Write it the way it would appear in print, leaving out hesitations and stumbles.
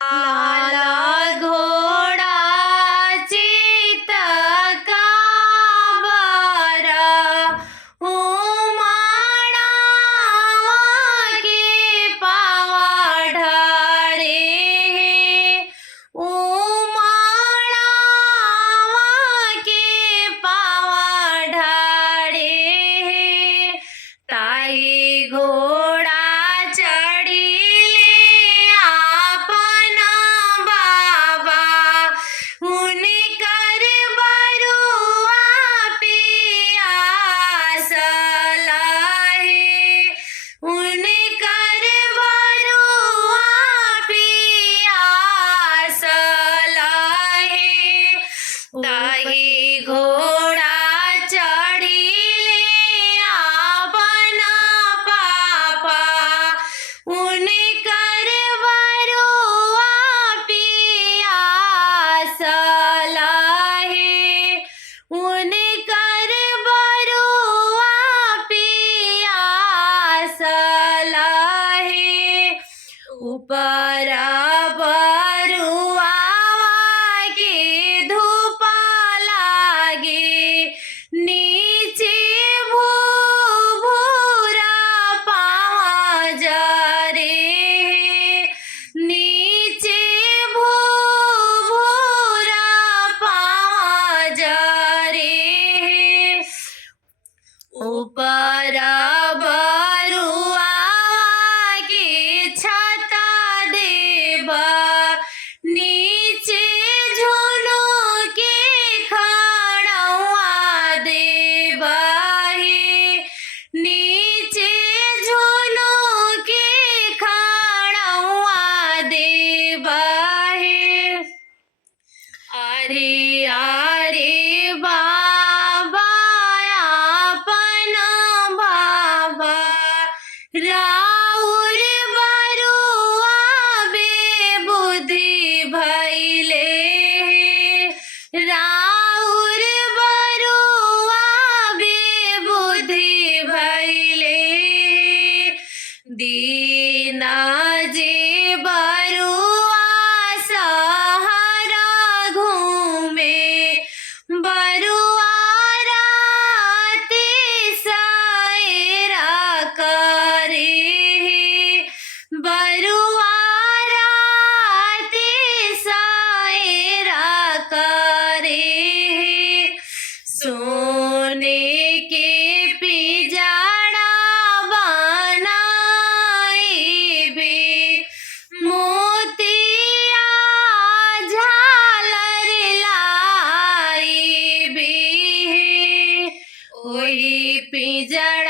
लाला घोड़ा चित काबरा उमाड़ा के पावा ढारे उमाड़ा के पावा ढारे ताई घोड़ा ताही घोड़ा चढ़ी ले आपन पापा उनकर बरुआ पियास लाहे उनकर बरुआ पियास लाहे ऊपर नीचे भूरा पावा जरे नीचे भूरा पावा जरे ऊपर बरुआ के छाता देबा नीचे झोलो के नीचे झोलो के खाड़ुआ देबाहे अरे अरे बाबा आपन बाबा राउर बरुआ बेबुद्धि भइले राउर बरुआ बेबुद्धि भइले दीना जे बरुआ सहारा घूमे बरुआ राति सायरा करे बरुआ राति सायरा करे सोने के पिजड़ा मोतिया झालर लाई भी ओही पिजड़ा